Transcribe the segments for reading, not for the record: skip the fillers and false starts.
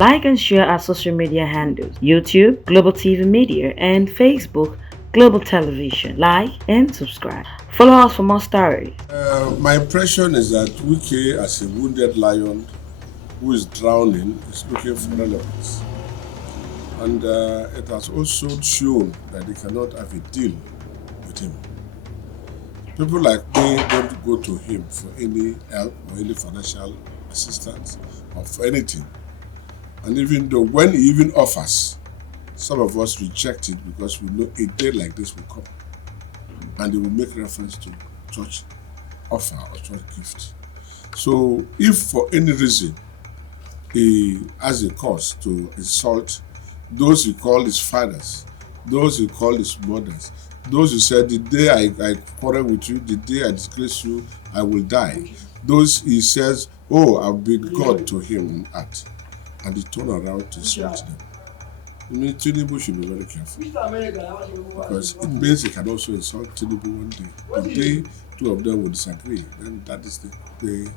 Like and share our social media handles: YouTube, Global TV Media, and Facebook, Global Television. Like and subscribe. Follow us for more stories. My impression is that Wike, as a wounded lion who is drowning, is looking for relevance. And it has also shown that they cannot have a deal with him. People like me don't go to him for any help or any financial assistance or for anything. And even though when he even offers, some of us reject it because we know a day like this will come. And they will make reference to church offer or church gift. So if for any reason he has a cause to insult those he called his fathers, those he called his mothers, those who said, the day I quarrel with you, the day I disgrace you, I will die. Those he says, oh, I've been God to him on earth. And he turned around to insult them. I mean, Tinubu should be very careful because it means he can also insult Tinubu one day. The day two of them will disagree, then that is the day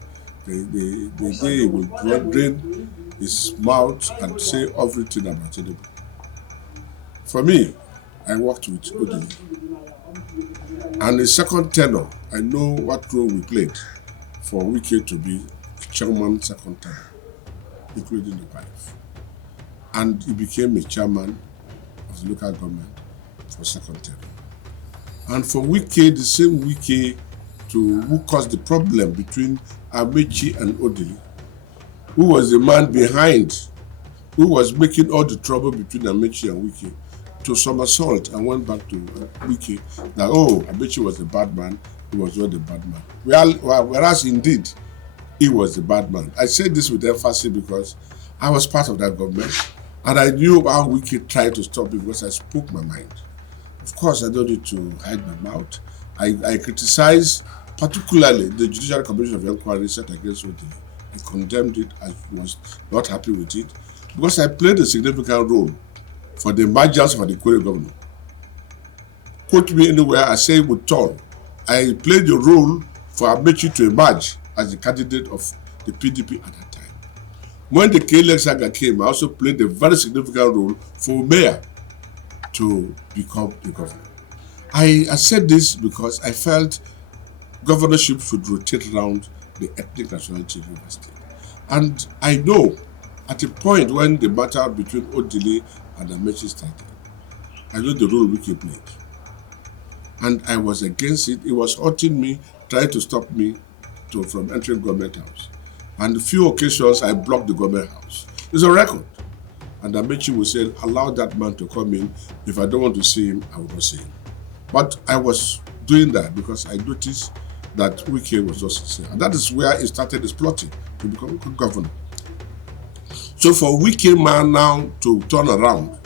he will drain his mouth and say everything about Tinubu. For me, I worked with Odili. And the second tenor, I know what role we played for Wike to be chairman second term, including the wife. And he became a chairman of the local government for second term. And for Wike, the same Wike who caused the problem between Amechi and Odili, who was the man behind, who was making all the trouble between Amechi and Wike, to somersault and went back to Wike that, oh, Amechi was a bad man, he was not a bad man. Whereas indeed, he was the bad man. I say this with emphasis because I was part of that government and I knew how Wike tried to stop me because I spoke my mind. Of course, I don't need to hide my mouth. I criticize particularly the Judicial Commission of Inquiry set against Odili. I condemned it. I was not happy with it because I played a significant role for the emergence of the Query governor. Quote me anywhere, I say with Tall. I played the role for Amechi to emerge as the candidate of the PDP at that time. When the Hrh.Saga came, I also played a very significant role for mayor to become the governor. I said this because I felt governorship should rotate around the ethnic nationality of the state. And I know at a point when the matter between Odili and Amechi started, I know the role Wike played. And I was against it. It was hurting me, trying to stop me from entering government house. And a few occasions I blocked the government house. It's a record. And Amechi will say, allow that man to come in. If I don't want to see him, I will not see him. But I was doing that because I noticed that Wike was not sincere. And that is where he started his plotting to become governor. So for Wike man now to turn around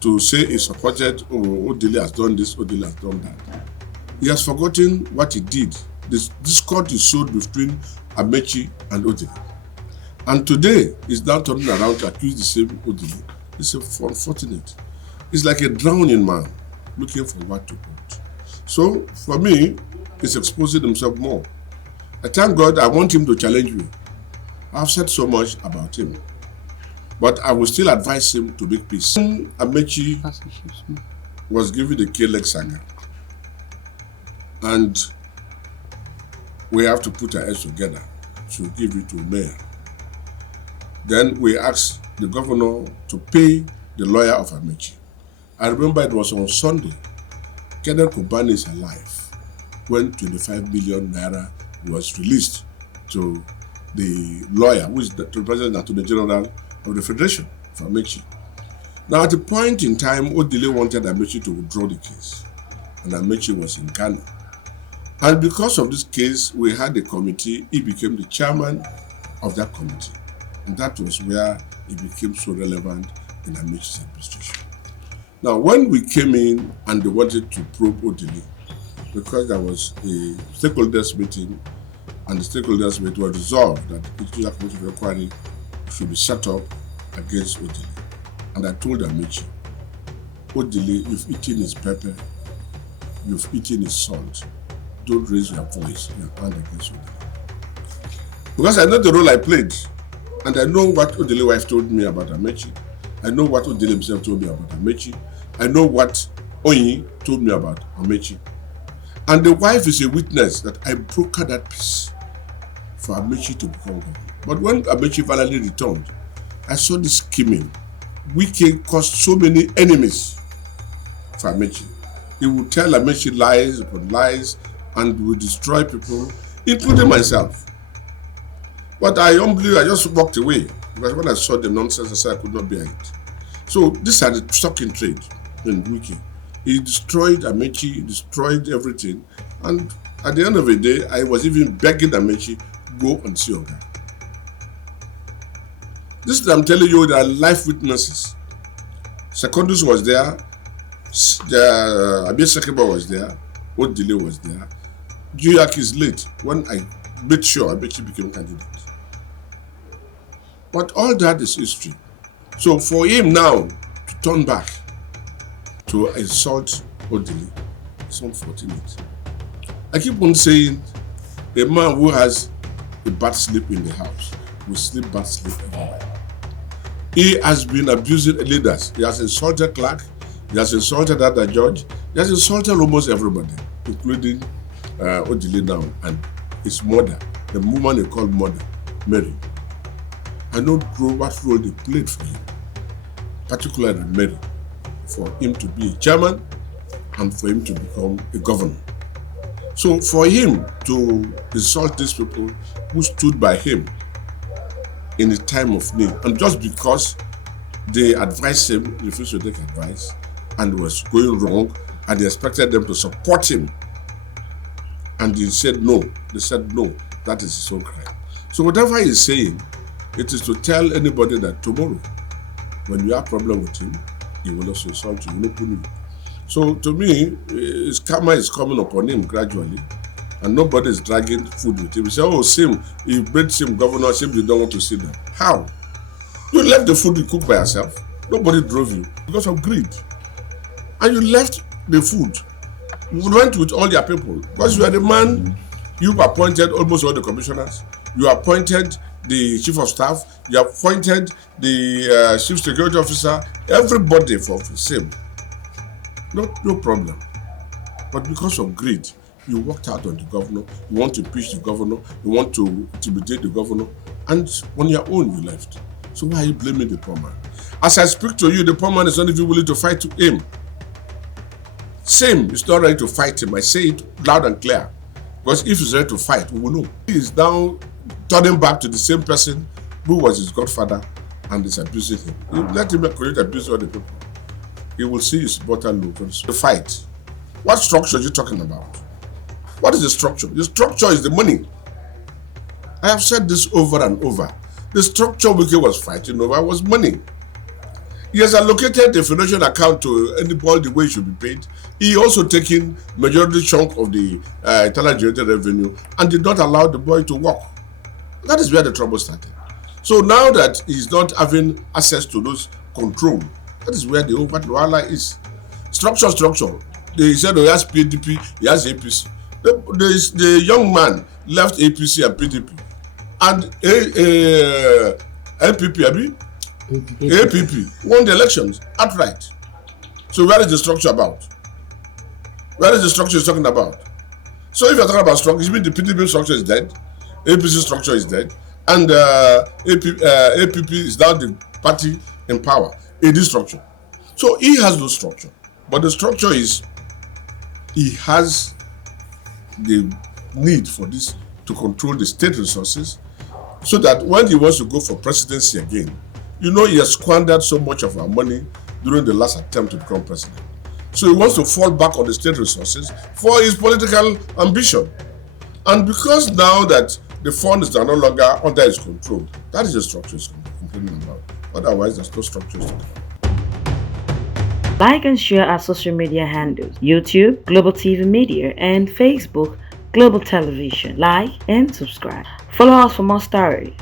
to say he supported, oh, Odili has done this, Odili has done that, he has forgotten what he did. This discord is sowed between Amechi and Odili. And today, he's now turning around to accuse the same Odili. It's unfortunate. It's like a drowning man looking for what to put. So, for me, he's exposing himself more. I thank God I want him to challenge me. I've said so much about him. But I will still advise him to make peace. Amechi was given the Hrh.Saga. And we have to put our heads together to give it to mayor. Then we asked the governor to pay the lawyer of Amechi. I remember it was on Sunday. Kenneth Kubani is alive when 25 million naira was released to the lawyer, who is the President Attorney General of the Federation for Amechi. Now, at a point in time, Odili wanted Amechi to withdraw the case, and Amechi was in Ghana. And because of this case, we had a committee. He became the chairman of that committee. And that was where he became so relevant in Amechi's administration. Now, when we came in and they wanted to probe Odili, because there was a stakeholders meeting, and the stakeholders meeting were resolved that the Judicial Commission of Inquiry should be set up against Odili. And I told Amechi, Odili, you've eaten his pepper, you've eaten his salt. Don't raise your voice, your hand against Odili. Because I know the role I played. And I know what Odele's wife told me about Amechi. I know what Odele himself told me about Amechi. I know what Oyin told me about Amechi. And the wife is a witness that I brokered that peace for Amechi to become governor. But when Amechi finally returned, I saw this scheming. Wike caused so many enemies for Amechi. He would tell Amechi lies upon lies and would destroy people, including myself. But I just walked away because when I saw the nonsense, I said I could not bear it. So these are the stock in trade in Wike. He destroyed Amechi, he destroyed everything. And at the end of the day, I was even begging Amechi, go and see Oga. This is I'm telling you, there are life witnesses. Secondus was there, Abia Sekeba was there, Odile was there. Juyak is late when I made sure Amechi became candidate. But all that is history. So for him now to turn back to insult Odile, it's unfortunate. I keep on saying a man who has a bad sleep in the house will sleep bad sleep everywhere. He has been abusing leaders. He has insulted Clark, he has insulted other judge, he has insulted almost everybody, including Odile now and his mother, the woman they call mother, Mary. I don't know what role they played for him, particularly Mary, for him to be a chairman and for him to become a governor. So for him to insult these people who stood by him in a time of need, and just because they advised him, he refused to take advice and was going wrong, and they expected them to support him, and he said no. They said no, that is his own crime. So whatever he's saying, it is to tell anybody that tomorrow, when you have a problem with him, he will also insult you, he will not put you. So to me, his karma is coming upon him gradually, and nobody is dragging food with him. He say, oh, Sim, he made Sim governor, Sim you don't want to see them. How? You left the food you cooked by yourself. Nobody drove you because of greed. And you left the food. You went with all your people. Because you are the man, you appointed almost all the commissioners. You appointed the chief of staff. You appointed the chief security officer. Everybody for Sim. No problem. But because of greed, you walked out on the governor, you want to impeach the governor, you want to intimidate the governor, and on your own you left. So why are you blaming the poor man? As I speak to you, the poor man is not even willing to fight him. Same is not ready to fight him. I say it loud and clear. Because if he's ready to fight, we will know. He is now turning back to the same person who was his godfather and is abusing him. You let him create abuse of the people. He will see his bottom low. The fight. What structure are you talking about? What is the structure? The structure is the money. I have said this over and over. The structure Wike was fighting over was money. He has allocated the financial account to anybody the way it should be paid. He also taken majority chunk of the internal generated revenue and did not allow the boy to work. That is where the trouble started. So now that he's not having access to those control, that is where the Wala is. Structure. They said he has PDP, he has APC. The young man left APC and PDP. And NPP, APP won the elections outright. So where is the structure about? Where is the structure he's talking about? So if you're talking about structure, it means the PDP structure is dead, APC structure is dead, and APP is now the party in power in this structure. So he has no structure. But the structure is he has the need for this to control the state resources so that when he wants to go for presidency again, you know he has squandered so much of our money during the last attempt to become president. So he wants to fall back on the state resources for his political ambition. And because now that the funds are no longer under his control, that is the structure he's complaining about. Otherwise, there's no structure to talk about. Like and share our social media handles: YouTube, Global TV Media, and Facebook, Global Television. Like and subscribe. Follow us for more stories.